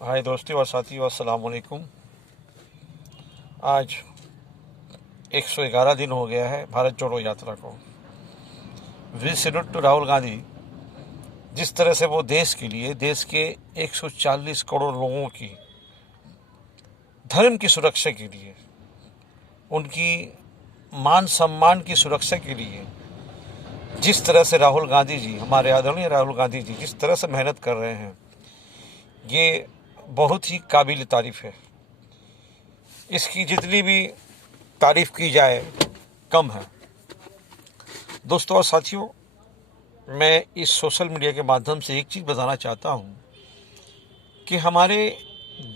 हाय दोस्तों और साथियों, अस्सलाम वालेकुम। आज 111 दिन हो गया है भारत जोड़ो यात्रा को। We salute to Rahul Gandhi. जिस तरह से वो देश के लिए, देश के 140 करोड़ लोगों की धर्म की सुरक्षा के लिए, उनकी मान सम्मान की सुरक्षा के लिए जिस तरह से राहुल गांधी जी, हमारे आदरणीय राहुल गांधी जी जिस तरह से मेहनत कर रहे हैं, ये बहुत ही काबिल तारीफ़ है। इसकी जितनी भी तारीफ़ की जाए कम है। दोस्तों और साथियों, मैं इस सोशल मीडिया के माध्यम से एक चीज़ बताना चाहता हूँ कि हमारे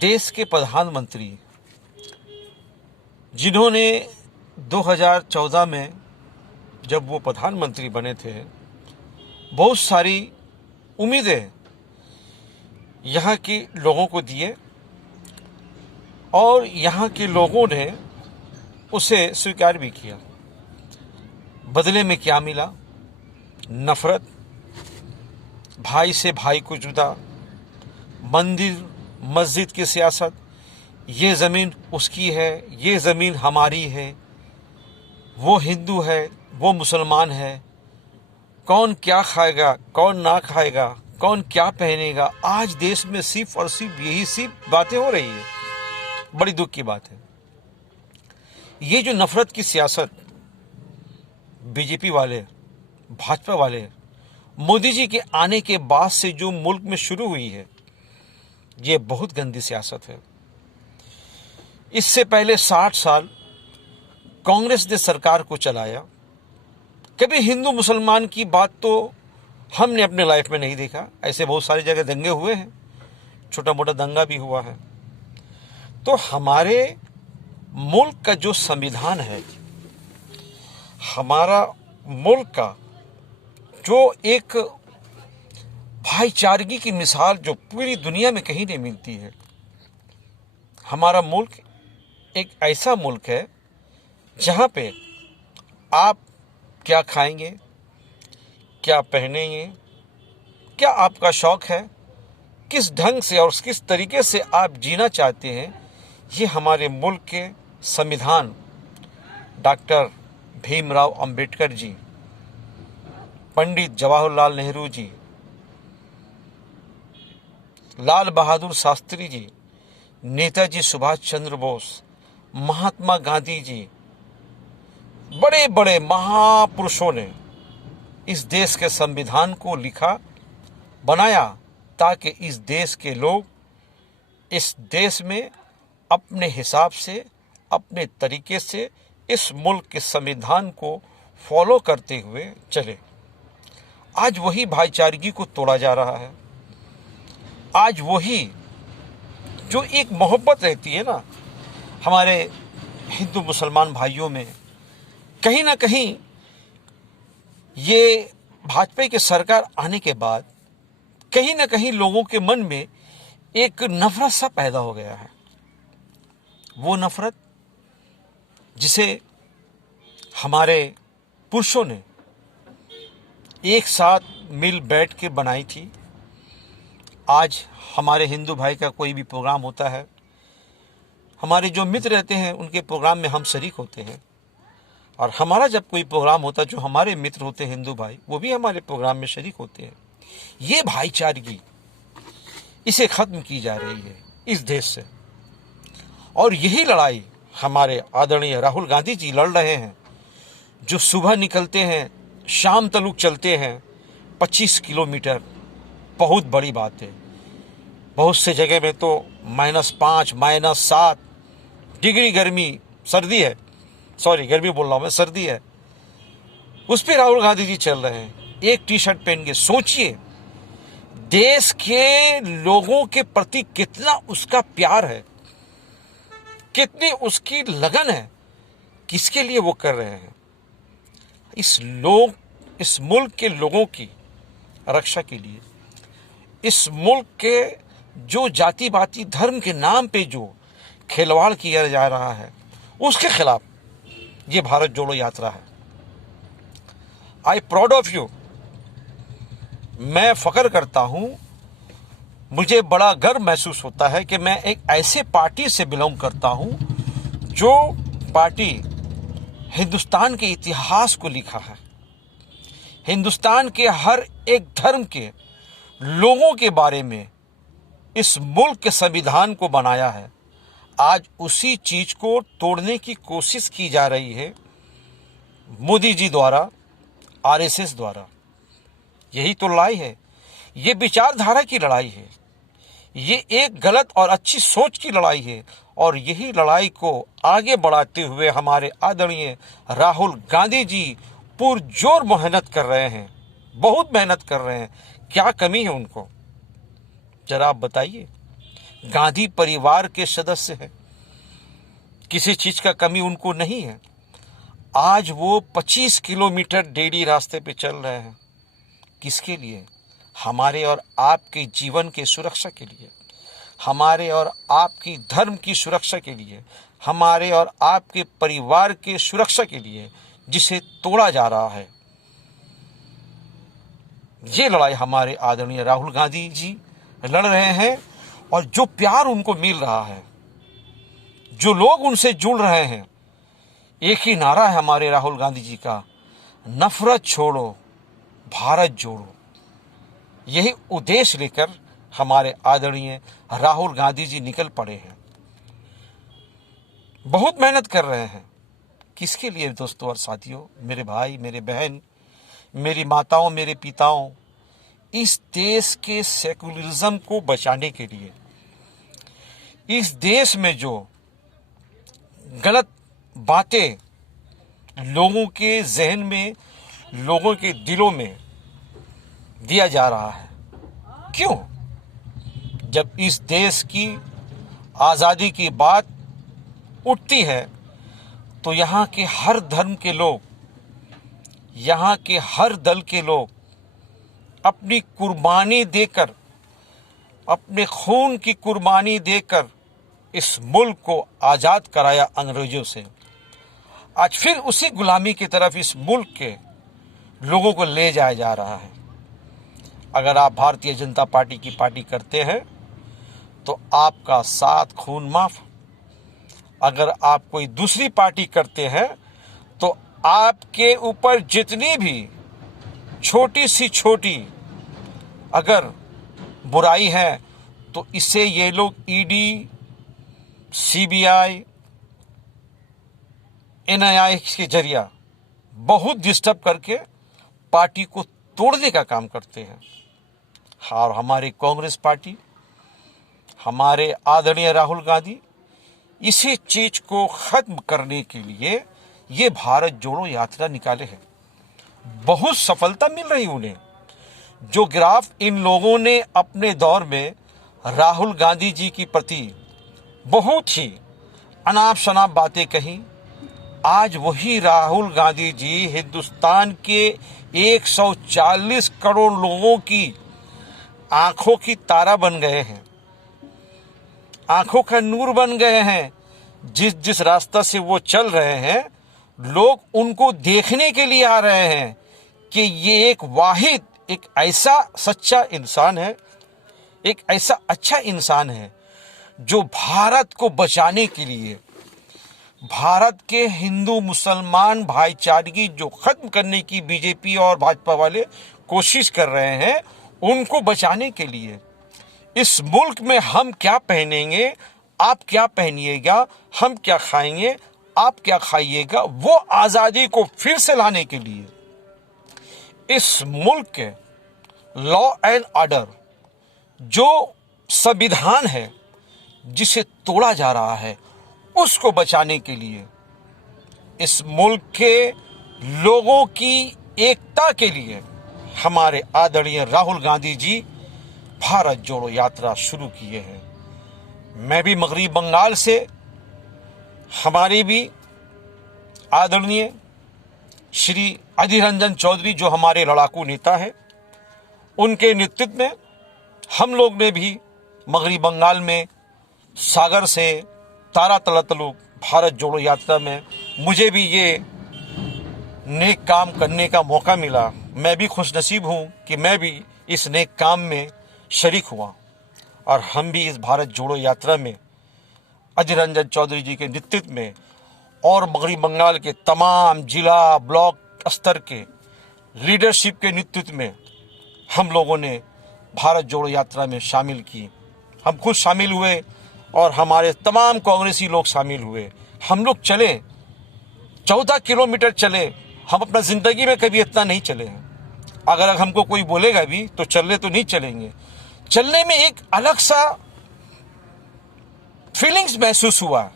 देश के प्रधानमंत्री, जिन्होंने 2014 में जब वो प्रधानमंत्री बने थे, बहुत सारी उम्मीदें यहाँ के लोगों को दिए और यहाँ के लोगों ने उसे स्वीकार भी किया। बदले में क्या मिला? नफरत, भाई से भाई को जुदा, मंदिर मस्जिद की सियासत, ये ज़मीन उसकी है, ये ज़मीन हमारी है, वो हिंदू है, वो मुसलमान है, कौन क्या खाएगा, कौन ना खाएगा, कौन क्या पहनेगा। आज देश में सिर्फ और सिर्फ यही सिर्फ बातें हो रही है। बड़ी दुख की बात है। ये जो नफरत की सियासत बीजेपी वाले, भाजपा वाले, मोदी जी के आने के बाद से जो मुल्क में शुरू हुई है, ये बहुत गंदी सियासत है। इससे पहले 60 साल कांग्रेस ने सरकार को चलाया। कभी हिंदू मुसलमान की बात तो हमने अपने लाइफ में नहीं देखा। ऐसे बहुत सारी जगह दंगे हुए हैं, छोटा मोटा दंगा भी हुआ है। तो हमारे मुल्क का जो संविधान है, हमारा मुल्क का जो एक भाईचारगी की मिसाल जो पूरी दुनिया में कहीं नहीं मिलती है, हमारा मुल्क एक ऐसा मुल्क है जहाँ पे आप क्या खाएंगे, क्या पहनेंगे, क्या आपका शौक है, किस ढंग से और किस तरीके से आप जीना चाहते हैं, ये हमारे मुल्क के संविधान डॉक्टर भीमराव अंबेडकर जी, पंडित जवाहरलाल नेहरू जी, लाल बहादुर शास्त्री जी, नेताजी सुभाष चंद्र बोस, महात्मा गांधी जी, बड़े बड़े महापुरुषों ने इस देश के संविधान को लिखा, बनाया, ताकि इस देश के लोग इस देश में अपने हिसाब से, अपने तरीके से इस मुल्क के संविधान को फॉलो करते हुए चले। आज वही भाईचारगी को तोड़ा जा रहा है। आज वही जो एक मोहब्बत रहती है ना हमारे हिंदू मुसलमान भाइयों में, कहीं ना कहीं ये भाजपा की सरकार आने के बाद कहीं ना कहीं लोगों के मन में एक नफरत सा पैदा हो गया है। वो नफरत जिसे हमारे पुरुषों ने एक साथ मिल बैठ के बनाई थी। आज हमारे हिंदू भाई का कोई भी प्रोग्राम होता है, हमारे जो मित्र रहते हैं उनके प्रोग्राम में हम शरीक होते हैं, और हमारा जब कोई प्रोग्राम होता है, जो हमारे मित्र होते हैं हिंदू भाई, वो भी हमारे प्रोग्राम में शरीक होते हैं। ये भाईचारगी, इसे ख़त्म की जा रही है इस देश से, और यही लड़ाई हमारे आदरणीय राहुल गांधी जी लड़ रहे हैं। जो सुबह निकलते हैं, शाम तलक चलते हैं 25 किलोमीटर, बहुत बड़ी बात है। बहुत से जगह में तो -5, -7 डिग्री गर्मी, सर्दी है, सॉरी गर्मी बोल रहा हूँ मैं, सर्दी है, उस पर राहुल गांधी जी चल रहे हैं एक टी शर्ट पहन के। सोचिए देश के लोगों के प्रति कितना उसका प्यार है, कितनी उसकी लगन है, किसके लिए वो कर रहे हैं। इस मुल्क के लोगों की रक्षा के लिए, इस मुल्क के जो जाति बाती धर्म के नाम पे जो खिलवाड़ किया जा रहा है, उसके खिलाफ ये भारत जोड़ो यात्रा है। I proud of you. मैं फख्र करता हूँ मुझे बड़ा गर्व महसूस होता है कि मैं एक ऐसे पार्टी से बिलोंग करता हूं जो पार्टी हिंदुस्तान के इतिहास को लिखा है, हिंदुस्तान के हर एक धर्म के लोगों के बारे में इस मुल्क के संविधान को बनाया है। आज उसी चीज को तोड़ने की कोशिश की जा रही है मोदी जी द्वारा, आरएसएस द्वारा। यही तो लड़ाई है, ये विचारधारा की लड़ाई है, ये एक गलत और अच्छी सोच की लड़ाई है। और यही लड़ाई को आगे बढ़ाते हुए हमारे आदरणीय राहुल गांधी जी पुरजोर मेहनत कर रहे हैं, बहुत मेहनत कर रहे हैं। क्या कमी है उनको, जरा आप बताइए। गांधी परिवार के सदस्य हैं, किसी चीज का कमी उनको नहीं है। आज वो 25 किलोमीटर डेली रास्ते पे चल रहे हैं, किसके लिए? हमारे और आपके जीवन के सुरक्षा के लिए, हमारे और आपकी धर्म की सुरक्षा के लिए, हमारे और आपके परिवार के सुरक्षा के लिए, जिसे तोड़ा जा रहा है। ये लड़ाई हमारे आदरणीय राहुल गांधी जी लड़ रहे हैं। और जो प्यार उनको मिल रहा है, जो लोग उनसे जुड़ रहे हैं, एक ही नारा है हमारे राहुल गांधी जी का, नफरत छोड़ो भारत जोड़ो। यही उद्देश्य लेकर हमारे आदरणीय राहुल गांधी जी निकल पड़े हैं, बहुत मेहनत कर रहे हैं। किसके लिए दोस्तों और साथियों, मेरे भाई, मेरे बहन, मेरी माताओं, मेरे पिताओं, इस देश के सेकुलरिज्म को बचाने के लिए। इस देश में जो गलत बातें लोगों के जहन में, लोगों के दिलों में दिया जा रहा है, क्यों? जब इस देश की आज़ादी की बात उठती है तो यहाँ के हर धर्म के लोग, यहाँ के हर दल के लोग अपनी कुर्बानी देकर, अपने खून की कुर्बानी देकर इस मुल्क को आज़ाद कराया अंग्रेजों से। आज फिर उसी गुलामी की तरफ इस मुल्क के लोगों को ले जाया जा रहा है। अगर आप भारतीय जनता पार्टी की पार्टी करते हैं तो आपका साथ खून माफ। अगर आप कोई दूसरी पार्टी करते हैं तो आपके ऊपर जितनी भी छोटी सी छोटी अगर बुराई है तो इससे ये लोग ईडी, सीबीआई, एनआईए के जरिया बहुत डिस्टर्ब करके पार्टी को तोड़ने का काम करते हैं। और हमारी कांग्रेस पार्टी, हमारे आदरणीय राहुल गांधी इसी चीज को खत्म करने के लिए ये भारत जोड़ो यात्रा निकाले हैं। बहुत सफलता मिल रही उन्हें। जो ग्राफ इन लोगों ने अपने दौर में राहुल गांधी जी की प्रति बहुत ही अनाप शनाप बातें कही, आज वही राहुल गांधी जी हिंदुस्तान के 140 करोड़ लोगों की आंखों की तारा बन गए हैं, आंखों का नूर बन गए हैं। जिस जिस रास्ता से वो चल रहे हैं, लोग उनको देखने के लिए आ रहे हैं कि ये एक वाहिद, एक ऐसा सच्चा इंसान है, एक ऐसा अच्छा इंसान है जो भारत को बचाने के लिए, भारत के हिंदू मुसलमान भाईचारगी जो खत्म करने की बीजेपी और भाजपा वाले कोशिश कर रहे हैं, उनको बचाने के लिए इस मुल्क में हम क्या पहनेंगे, आप क्या पहनिएगा, हम क्या खाएंगे, आप क्या खाइएगा, वो आजादी को फिर से लाने के लिए इस मुल्क के लॉ एंड ऑर्डर जो संविधान है जिसे तोड़ा जा रहा है, उसको बचाने के लिए, इस मुल्क के लोगों की एकता के लिए हमारे आदरणीय राहुल गांधी जी भारत जोड़ो यात्रा शुरू किए हैं। मैं भी मगरबी बंगाल से, हमारे भी आदरणीय श्री अधीर रंजन चौधरी जो हमारे लड़ाकू नेता हैं, उनके नेतृत्व में हम लोग ने भी मगरबी बंगाल में सागर से तारा तलतलु भारत जोड़ो यात्रा में मुझे भी ये नेक काम करने का मौका मिला। मैं भी खुशनसीब हूँ कि मैं भी इस नेक काम में शरीक हुआ। और हम भी इस भारत जोड़ो यात्रा में अधीर रंजन चौधरी जी के नेतृत्व में और मगरबी बंगाल के तमाम जिला ब्लॉक स्तर के लीडरशिप के नेतृत्व में हम लोगों ने भारत जोड़ो यात्रा में शामिल की। हम खुद शामिल हुए और हमारे तमाम कांग्रेसी लोग शामिल हुए। हम लोग चले 14 किलोमीटर चले। हम अपना जिंदगी में कभी इतना नहीं चले हैं। अगर हमको कोई बोलेगा भी तो चलने तो नहीं चलेंगे। चलने में एक अलग सा फीलिंग्स महसूस हुआ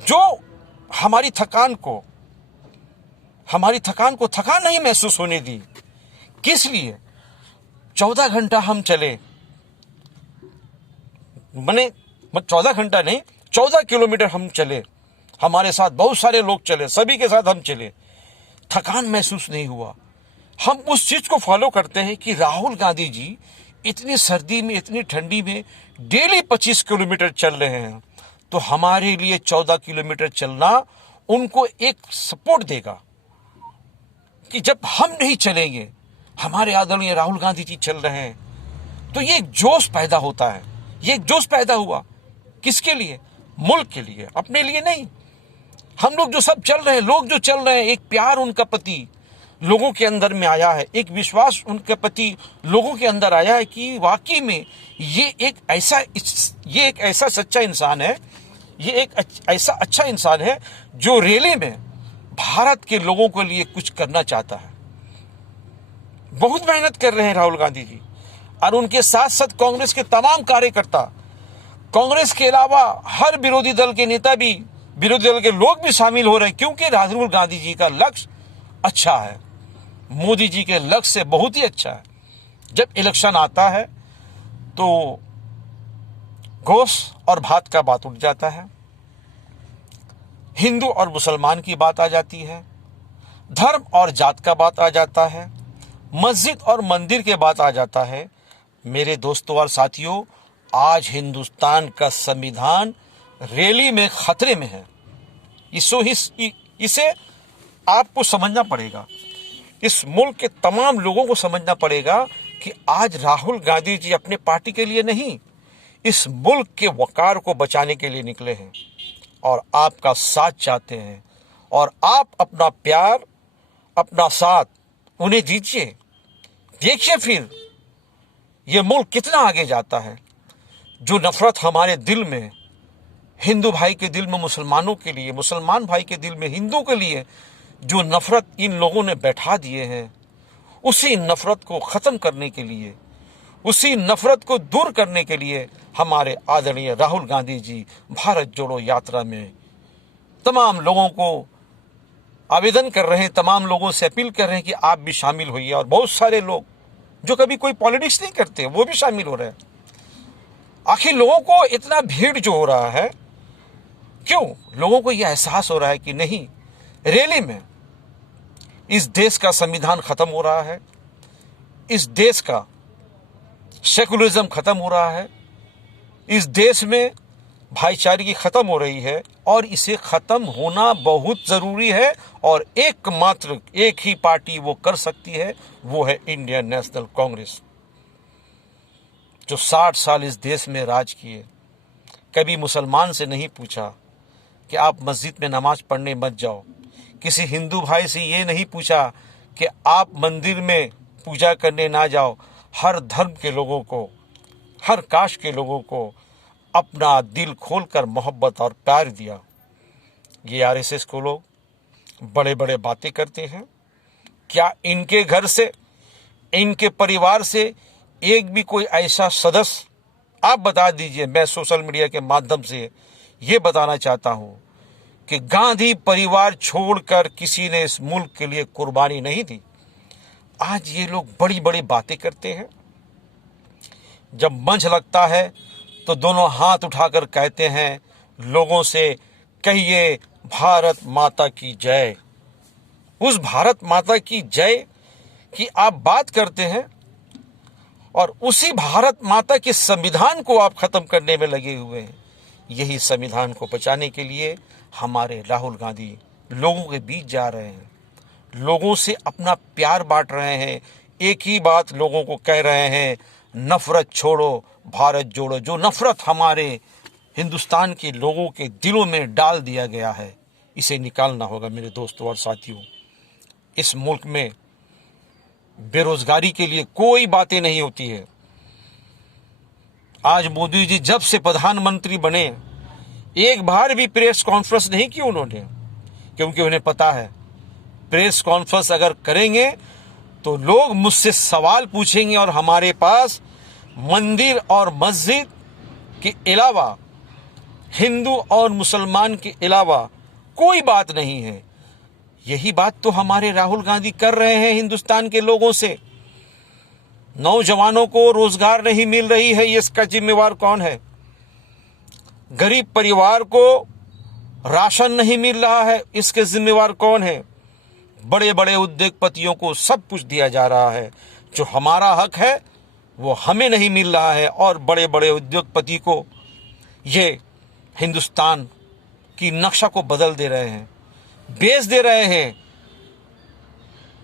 जो हमारी थकान को थकान नहीं महसूस होने दी। किस लिए? 14 घंटा हम चले, मैंने 14 घंटा नहीं, 14 किलोमीटर हम चले। हमारे साथ बहुत सारे लोग चले, सभी के साथ हम चले। थकान महसूस नहीं हुआ। हम उस चीज को फॉलो करते हैं कि राहुल गांधी जी इतनी सर्दी में, इतनी ठंडी में डेली 25 किलोमीटर चल रहे हैं, तो हमारे लिए 14 किलोमीटर चलना उनको एक सपोर्ट देगा कि जब हम नहीं चलेंगे, हमारे आदरणीय राहुल गांधी जी चल रहे हैं, तो ये एक जोश पैदा होता है। ये एक जोश पैदा हुआ किसके लिए? मुल्क के लिए, अपने लिए नहीं। हम लोग जो सब चल रहे हैं, लोग जो चल रहे हैं, एक प्यार उनका प्रति लोगों के अंदर में आया है, एक विश्वास उनके प्रति लोगों के अंदर आया है कि वाकई में ये एक ऐसा सच्चा इंसान है, ये एक ऐसा अच्छा इंसान है जो रैली में भारत के लोगों के लिए कुछ करना चाहता है। बहुत मेहनत कर रहे हैं राहुल गांधी जी, और उनके साथ साथ कांग्रेस के तमाम कार्यकर्ता, कांग्रेस के अलावा हर विरोधी दल के नेता भी, विरोधी दल के लोग भी शामिल हो रहे हैं, क्योंकि राहुल गांधी जी का लक्ष्य अच्छा है, मोदी जी के लक्ष्य से बहुत ही अच्छा है। जब इलेक्शन आता है तो गोश्त और भात का बात उठ जाता है, हिंदू और मुसलमान की बात आ जाती है, धर्म और जात का बात आ जाता है, मस्जिद और मंदिर के बात आ जाता है। मेरे दोस्तों और साथियों, आज हिंदुस्तान का संविधान रैली में खतरे में है। इसे आपको समझना पड़ेगा, इस मुल्क के तमाम लोगों को समझना पड़ेगा कि आज राहुल गांधी जी अपने पार्टी के लिए नहीं, इस मुल्क के वकार को बचाने के लिए निकले हैं और आपका साथ चाहते हैं, और आप अपना प्यार, अपना साथ उन्हें दीजिए। देखिए फिर ये मुल्क कितना आगे जाता है। जो नफरत हमारे दिल में, हिंदू भाई के दिल में मुसलमानों के लिए, मुसलमान भाई के दिल में हिंदू के लिए जो नफरत इन लोगों ने बैठा दिए हैं, उसी नफरत को खत्म करने के लिए, उसी नफरत को दूर करने के लिए हमारे आदरणीय राहुल गांधी जी भारत जोड़ो यात्रा में तमाम लोगों को आवेदन कर रहे हैं, तमाम लोगों से अपील कर रहे हैं कि आप भी शामिल होइए। और बहुत सारे लोग जो कभी कोई पॉलिटिक्स नहीं करते, वो भी शामिल हो रहे हैं। आखिर लोगों को इतना भीड़ जो हो रहा है, क्यों? लोगों को यह एहसास हो रहा है कि नहीं, रैली में इस देश का संविधान खत्म हो रहा है, इस देश का सेकुलरिज्म खत्म हो रहा है, इस देश में भाईचारे खत्म हो रही है, और इसे खत्म होना बहुत जरूरी है। और एकमात्र एक ही पार्टी वो कर सकती है, वो है इंडियन नेशनल कांग्रेस, जो 60 साल इस देश में राज किए। कभी मुसलमान से नहीं पूछा कि आप मस्जिद में नमाज पढ़ने मत जाओ, किसी हिंदू भाई से ये नहीं पूछा कि आप मंदिर में पूजा करने ना जाओ। हर धर्म के लोगों को, हर कास्ट के लोगों को अपना दिल खोलकर मोहब्बत और प्यार दिया। ये आरएसएस को लोग बड़े बड़े बातें करते हैं, क्या इनके घर से, इनके परिवार से एक भी कोई ऐसा सदस्य, आप बता दीजिए। मैं सोशल मीडिया के माध्यम से ये बताना चाहता हूं कि गांधी परिवार छोड़कर किसी ने इस मुल्क के लिए कुर्बानी नहीं दी। आज ये लोग बड़ी बड़ी बातें करते हैं, जब मंच लगता है तो दोनों हाथ उठाकर कहते हैं लोगों से, कहिए भारत माता की जय। उस भारत माता की जय की आप बात करते हैं, और उसी भारत माता के संविधान को आप खत्म करने में लगे हुए हैं। यही संविधान को बचाने के लिए हमारे राहुल गांधी लोगों के बीच जा रहे हैं, लोगों से अपना प्यार बांट रहे हैं, एक ही बात लोगों को कह रहे हैं, नफरत छोड़ो भारत जोड़ो, जो नफरत हमारे हिंदुस्तान के लोगों के दिलों में डाल दिया गया है, इसे निकालना होगा मेरे दोस्तों और साथियों। इस मुल्क में बेरोजगारी के लिए कोई बातें नहीं होती है। आज मोदी जी जब से प्रधानमंत्री बने एक बार भी प्रेस कॉन्फ्रेंस नहीं की उन्होंने, क्योंकि उन्हें पता है प्रेस कॉन्फ्रेंस अगर करेंगे तो लोग मुझसे सवाल पूछेंगे और हमारे पास मंदिर और मस्जिद के अलावा, हिंदू और मुसलमान के अलावा कोई बात नहीं है। यही बात तो हमारे राहुल गांधी कर रहे हैं हिंदुस्तान के लोगों से। नौजवानों को रोजगार नहीं मिल रही है, इसका जिम्मेवार कौन है? गरीब परिवार को राशन नहीं मिल रहा है, इसके जिम्मेवार कौन है? बड़े बड़े उद्योगपतियों को सब कुछ दिया जा रहा है, जो हमारा हक है वो हमें नहीं मिल रहा है, और बड़े बड़े उद्योगपति को ये हिंदुस्तान की नक्शा को बदल दे रहे हैं, बेच दे रहे हैं।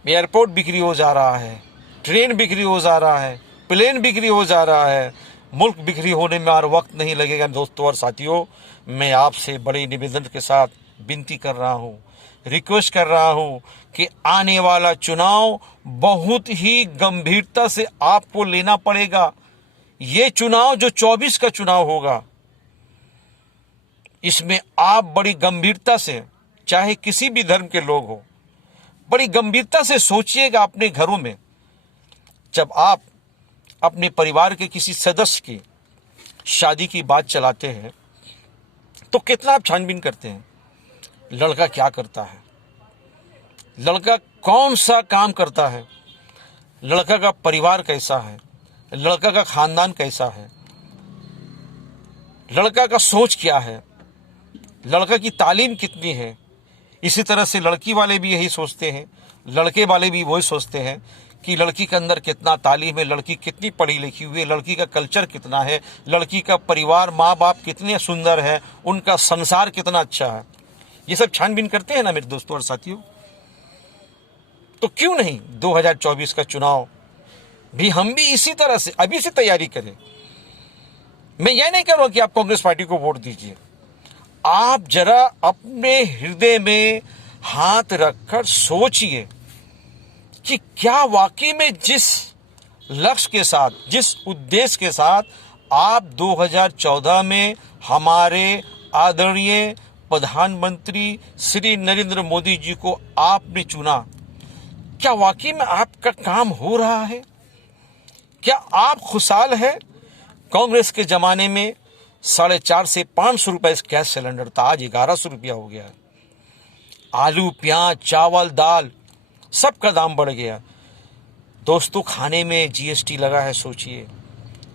एयरपोर्ट बिक्री हो जा रहा है, ट्रेन बिक्री हो जा रहा है, प्लेन बिक्री हो जा रहा है। मुल्क बिक्री होने में और वक्त नहीं लगेगा। दोस्तों और साथियों, मैं आपसे बड़े निवेदन के साथ विनती कर रहा हूँ, रिक्वेस्ट कर रहा हूँ कि आने वाला चुनाव बहुत ही गंभीरता से आपको लेना पड़ेगा। ये चुनाव जो 24 का चुनाव होगा, इसमें आप बड़ी गंभीरता से, चाहे किसी भी धर्म के लोग हो, बड़ी गंभीरता से सोचिएगा अपने घरों में। जब आप अपने परिवार के किसी सदस्य की शादी की बात चलाते हैं तो कितना आप छानबीन करते हैं? लड़का क्या करता है, लड़का कौन सा काम करता है, लड़का का परिवार कैसा है, लड़का का खानदान कैसा है, लड़का का सोच क्या है, लड़का की तालीम कितनी है। इसी तरह से लड़की वाले भी यही सोचते हैं, लड़के वाले भी वही सोचते हैं कि लड़की के अंदर कितना तालीम है, लड़की कितनी पढ़ी लिखी हुई है, लड़की का कल्चर कितना है, लड़की का परिवार, माँ बाप कितने सुंदर है, उनका संसार कितना अच्छा है। ये सब छानबीन करते हैं ना मेरे दोस्तों और साथियों। तो क्यों नहीं 2024 का चुनाव भी हम भी इसी तरह से अभी से तैयारी करें। मैं यह नहीं कह रहा कि आप कांग्रेस पार्टी को वोट दीजिए, आप जरा अपने हृदय में हाथ रखकर सोचिए कि क्या वाकई में जिस लक्ष्य के साथ, जिस उद्देश्य के साथ आप 2014 में हमारे आदरणीय प्रधानमंत्री श्री नरेंद्र मोदी जी को आपने चुना, क्या वाकई में आपका काम हो रहा है? क्या आप खुशहाल है? कांग्रेस के जमाने में 450 से 500 रुपए गैस सिलेंडर था, आज 1100 रुपया हो गया है। आलू, प्याज, चावल, दाल सबका दाम बढ़ गया। दोस्तों, खाने में जीएसटी लगा है, सोचिए,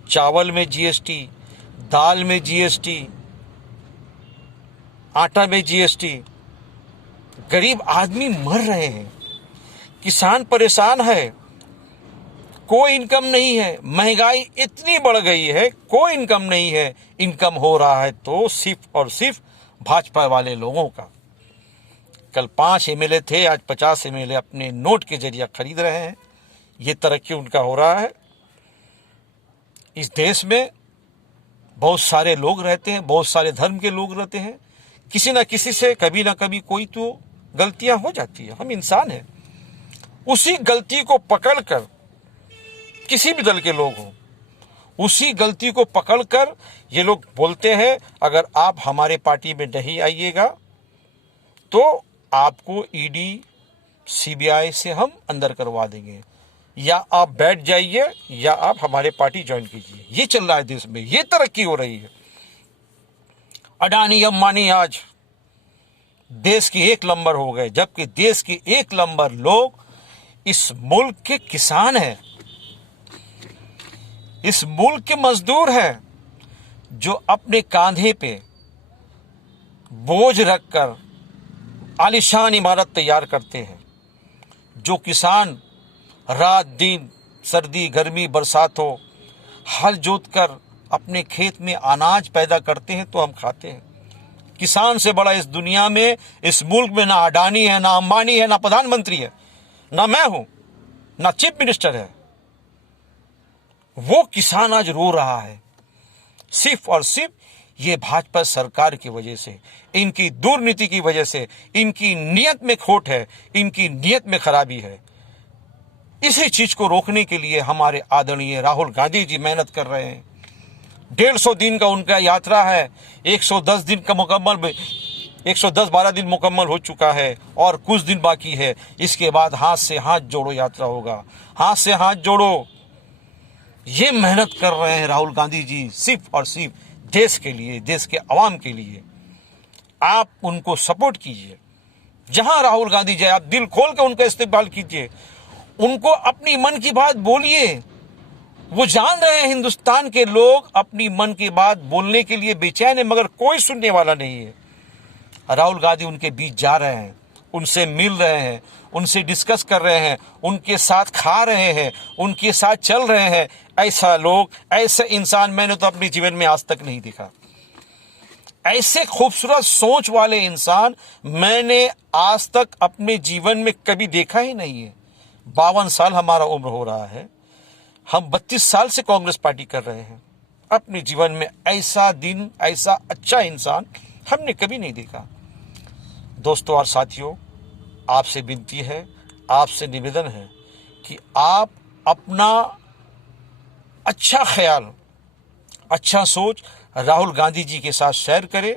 चावल में जीएसटी, दाल में जीएसटी, आटा में जीएसटी। गरीब आदमी मर रहे हैं, किसान परेशान है, कोई इनकम नहीं है, महंगाई इतनी बढ़ गई है, कोई इनकम नहीं है। इनकम हो रहा है तो सिर्फ और सिर्फ भाजपा वाले लोगों का। कल 5 एमएलए थे, आज 50 एमएलए अपने नोट के जरिए खरीद रहे हैं। ये तरक्की उनका हो रहा है। इस देश में बहुत सारे लोग रहते हैं, बहुत सारे धर्म के लोग रहते हैं, किसी न किसी से कभी ना कभी कोई तो गलतियां हो जाती है, हम इंसान हैं। उसी गलती को पकड़कर, किसी भी दल के लोग हों, उसी गलती को पकड़कर ये लोग बोलते हैं अगर आप हमारे पार्टी में नहीं आइएगा तो आपको ईडी सीबीआई से हम अंदर करवा देंगे, या आप बैठ जाइए या आप हमारे पार्टी ज्वाइन कीजिए। ये चल रहा है देश में, ये तरक्की हो रही है। अडानी अंबानी आज देश के 1 नंबर हो गए, जबकि देश के 1 नंबर लोग इस मुल्क के किसान हैं, इस मुल्क के मजदूर हैं, जो अपने कांधे पे बोझ रखकर आलीशान इमारत तैयार करते हैं। जो किसान रात दिन, सर्दी गर्मी बरसात हो, हल जोतकर अपने खेत में अनाज पैदा करते हैं तो हम खाते हैं। किसान से बड़ा इस दुनिया में, इस मुल्क में ना अडानी है, ना अंबानी है, ना प्रधानमंत्री है, ना मैं हूं, ना चीफ मिनिस्टर है। वो किसान आज रो रहा है, सिर्फ और सिर्फ ये भाजपा सरकार की वजह से, इनकी दुर्नीति की वजह से, इनकी नीयत में खोट है, इनकी नीयत में खराबी है। इसी चीज को रोकने के लिए हमारे आदरणीय राहुल गांधी जी मेहनत कर रहे हैं। 150 दिन का उनका यात्रा है, 110 दिन का मुकम्मल, 110-12 दिन मुकम्मल हो चुका है और कुछ दिन बाकी है। इसके बाद हाथ से हाथ जोड़ो यात्रा होगा। हाथ से हाथ जोड़ो, ये मेहनत कर रहे हैं राहुल गांधी जी सिर्फ और सिर्फ देश के लिए, देश के अवाम के लिए। आप उनको सपोर्ट कीजिए, जहां राहुल गांधी जाए आप दिल खोल के उनका इस्तेमाल कीजिए, उनको अपनी मन की बात बोलिए। वो जान रहे हैं हिंदुस्तान के लोग अपनी मन की बात बोलने के लिए बेचैन है, मगर कोई सुनने वाला नहीं है। राहुल गांधी उनके बीच जा रहे हैं, उनसे मिल रहे हैं, उनसे डिस्कस कर रहे हैं, उनके साथ खा रहे हैं, उनके साथ चल रहे हैं। ऐसा लोग, ऐसे इंसान मैंने तो अपने जीवन में आज तक नहीं देखा। ऐसे खूबसूरत सोच वाले इंसान मैंने आज तक अपने जीवन में कभी देखा ही नहीं है। 52 साल हमारा उम्र हो रहा है, हम 32 साल से कांग्रेस पार्टी कर रहे हैं। अपने जीवन में ऐसा दिन, ऐसा अच्छा इंसान हमने कभी नहीं देखा। दोस्तों और साथियों, आपसे विनती है, आपसे निवेदन है कि आप अपना अच्छा ख्याल, अच्छा सोच राहुल गांधी जी के साथ शेयर करें।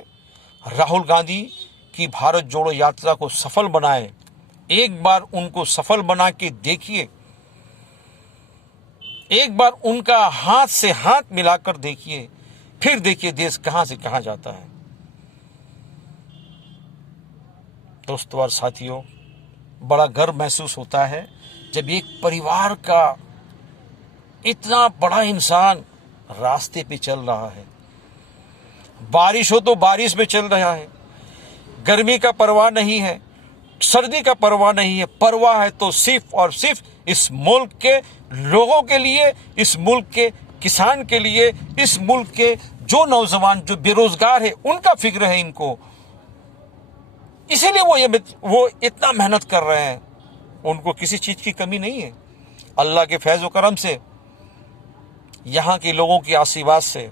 राहुल गांधी की भारत जोड़ो यात्रा को सफल बनाएं। एक बार उनको सफल बना के देखिए, एक बार उनका हाथ से हाथ मिलाकर देखिए, फिर देखिए देश कहां से कहां जाता है। दोस्तों और साथियों, बड़ा गर्व महसूस होता है जब एक परिवार का इतना बड़ा इंसान रास्ते पे चल रहा है। बारिश हो तो बारिश में चल रहा है, गर्मी का परवाह नहीं है, सर्दी का परवाह नहीं है, परवाह है तो सिर्फ और सिर्फ इस मुल्क के लोगों के लिए, इस मुल्क के किसान के लिए, इस मुल्क के जो नौजवान जो बेरोजगार है उनका फिक्र है इनको। इसीलिए वो इतना मेहनत कर रहे हैं। उनको किसी चीज की कमी नहीं है। अल्लाह के फैज़ व करम से, यहाँ के लोगों के आशीर्वाद से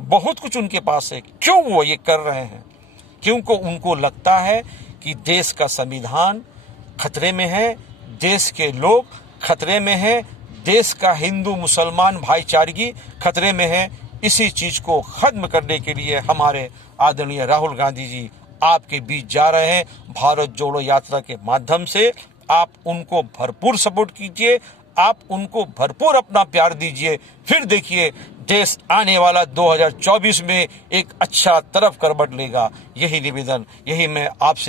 बहुत कुछ उनके पास है। क्यों वो ये कर रहे हैं? क्योंकि उनको लगता है कि देश का संविधान खतरे में है, देश के लोग खतरे में है, देश का हिंदू मुसलमान भाईचारगी खतरे में है। इसी चीज को खत्म करने के लिए हमारे आदरणीय राहुल गांधी जी आपके बीच जा रहे हैं। भारत जोड़ो यात्रा के माध्यम से आप उनको भरपूर सपोर्ट कीजिए, आप उनको भरपूर अपना प्यार दीजिए। फिर देखिए देश आने वाला 2024 में एक अच्छा तरफ करवट लेगा। यही निवेदन, यही मैं आपसे